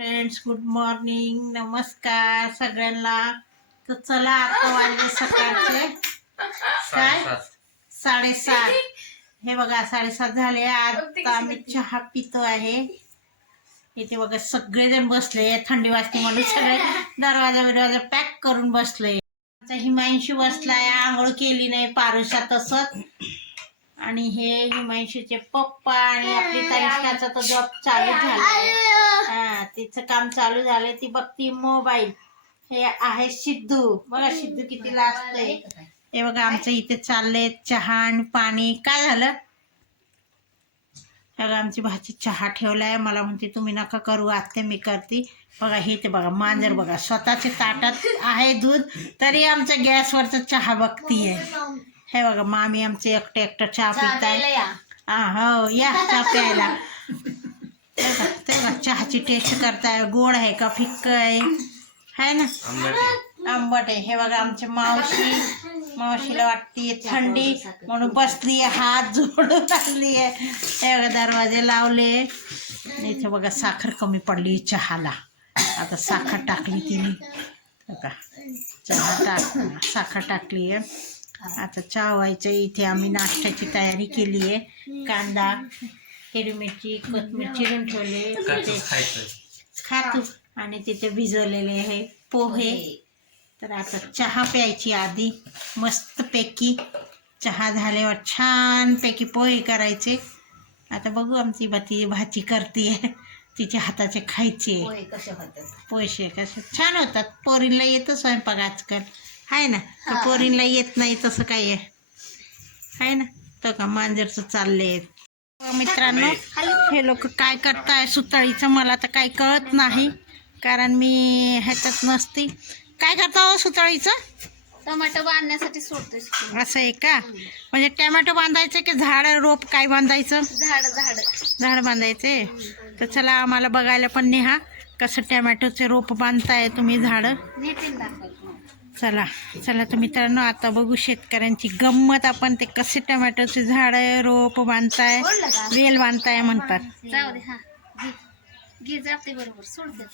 Friends good morning नमस्कार सगळ्यांना. तर चला आता वाजले सकाळचे. काय? साडेसात. हे बघा साडेसात झाले. आता आम्ही चहा पितो आहे. इथे बघा सगळेजण बसले. थंडी वाजते म्हणून सगळे दरवाजा बिरवाजा पॅक करून बसले. हिमांशी बसलाय आंघोळ केली नाही पारुषा तसंच. आणि हे हिमांशूचे पप्पा आणि आपली तनिष्काचा तो जॉब चालू झाला हा तिचं काम चालू झालं ती बघती मोबाईल हे आहे सिद्धू. बघा सिद्धू किती लाजतंय हे बघा आमचं इथे चाललंय चहा आणि पाणी. काय झालं? बघा आमची भाची चहा ठेवलाय. मला म्हणते तुम्ही नका करू आत्ते मी करते. बघा हे ते बघा मांजर बघा स्वतःच्या ताटात आहे दूध तरी आमच्या गॅसवरचा चहा बघतीये. हे बघा मामी आमचे एकटं एकटं चहा पिताय हा हो या चहा प्यायला. ते बघा ते बघा चहाची टेस्ट करताय. गोड आहे का फिक्क आहे? है ना? आंबट आहे. हे बघा आमची मावशी. मावशीला वाटतीये थंडी म्हणून बसली हात जोडून टाकली आहे. दरवाजे लावले. इथे बघा साखर कमी पडली चहाला. आता साखर टाकली तिने. बघा चहा टाक साखर टाकली आहे. आता चहा व्हायचं इथे आम्ही नाश्त्याची तयारी केली आहे. कांदा हिरवी मिरची कोथिंबीर चिरून ठेवले तिथे खातो. आणि तिथे भिजवलेले आहे पोहे. तर आता चहा प्यायची आधी मस्तपैकी चहा झाल्यावर छानपैकी पोहे करायचे. आता बघू आमची बाती भाजी करते. तिच्या हाताचे खायचे. पैसे कसे छान होतात. पोरींला येतं स्वयंपाक आजकाल. आहे ना? तर पोरींला येत नाही तसं काय आहे? आहे ना? तर का मांजरचं चालले मित्रांनो हे लोक काय करताय? सुतळीचं मला तर काही कळत नाही. कारण मी ह्याच्यात नसते. काय करता हो सुतळीचं? टोमॅटो बांधण्यासाठी सोडतोय असं आहे का? म्हणजे टॅमॅटो बांधायचं की झाड रोप काय बांधायचं? झाड झाड. झाड बांधायचे? तर चला आम्हाला बघायला पण नेहा कसं टॅमॅटोचे रोप बांधताय तुम्ही झाडं. चला चला तर मित्रांनो आता बघू शेतकऱ्यांची गंमत. आपण ते कसे टोमॅटोचे झाड रोप बांधताय? वेल बांधताय म्हणतात. जाऊ दे हा. घे. घे जाते बरोबर. सोड दे